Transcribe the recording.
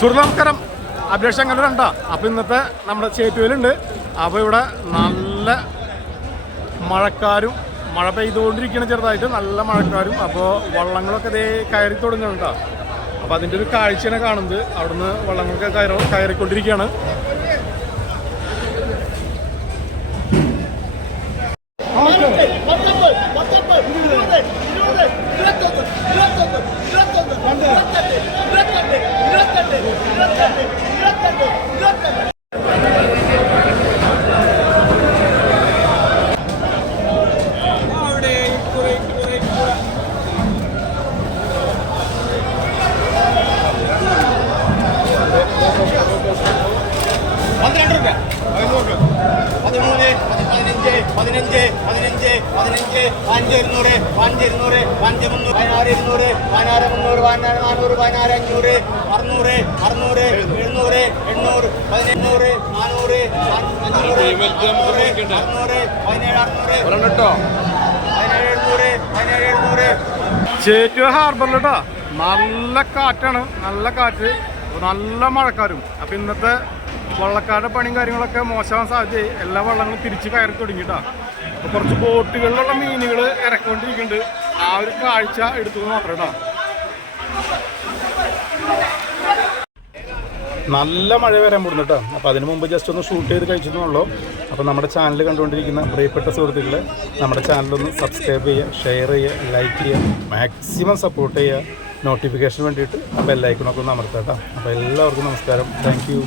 സുഹൃത്ത് നമസ്കാരം, അഭിലാഷ് അങ്ങനെ കണ്ട. അപ്പോൾ ഇന്നത്തെ നമ്മുടെ ചേറ്റുവയിലുണ്ട്. അപ്പോൾ ഇവിടെ നല്ല മഴക്കാരും മഴ പെയ്തുകൊണ്ടിരിക്കുന്ന ചെറുതായിട്ട് നല്ല മഴക്കാരും. അപ്പോൾ വള്ളങ്ങളൊക്കെ ഇതേ കയറി തുടങ്ങുന്നുണ്ടോ. അപ്പോൾ അതിൻ്റെ ഒരു കാഴ്ചയാണ് കാണുന്നത്. അവിടുന്ന് വള്ളങ്ങളൊക്കെ കയറിക്കൊണ്ടിരിക്കുകയാണ്. ചേറ്റുവ ഹാർബറിലോട്ടാ നല്ല കാറ്റാണ്, നല്ല കാറ്റ്, നല്ല മഴക്കാരും. അപ്പം ഇന്നത്തെ വള്ളക്കാരുടെ പണിയും കാര്യങ്ങളൊക്കെ മോശമാവാൻ സാധ്യതയായി. എല്ലാ വള്ളങ്ങളും തിരിച്ച് കയറി തുടങ്ങിയിട്ടാ. അപ്പോൾ കുറച്ച് ബോട്ടുകളിലുള്ള മീനുകൾ ഇറക്കൊണ്ടിരിക്കുന്നുണ്ട്. ആ ഒരു കാഴ്ച എടുത്തത് മാത്രം കേട്ടോ. നല്ല മഴ വരാൻ പോകുന്നു കേട്ടോ. അപ്പോൾ അതിന് മുമ്പ് ജസ്റ്റ് ഒന്ന് ഷൂട്ട് ചെയ്ത് കഴിച്ചെന്നുള്ളൂ. അപ്പോൾ നമ്മുടെ ചാനൽ കണ്ടുകൊണ്ടിരിക്കുന്ന പ്രിയപ്പെട്ട സുഹൃത്തുക്കളെ, നമ്മുടെ ചാനലൊന്ന് സബ്സ്ക്രൈബ് ചെയ്യുക, ഷെയർ ചെയ്യുക, ലൈക്ക് ചെയ്യുക, മാക്സിമം സപ്പോർട്ട് ചെയ്യുക. നോട്ടിഫിക്കേഷൻ വേണ്ടിയിട്ട് ബെല്ലൈക്കണൊക്കെ ഒന്ന് അമർത്താം കേട്ടോ. അപ്പോൾ എല്ലാവർക്കും നമസ്കാരം. Thank you.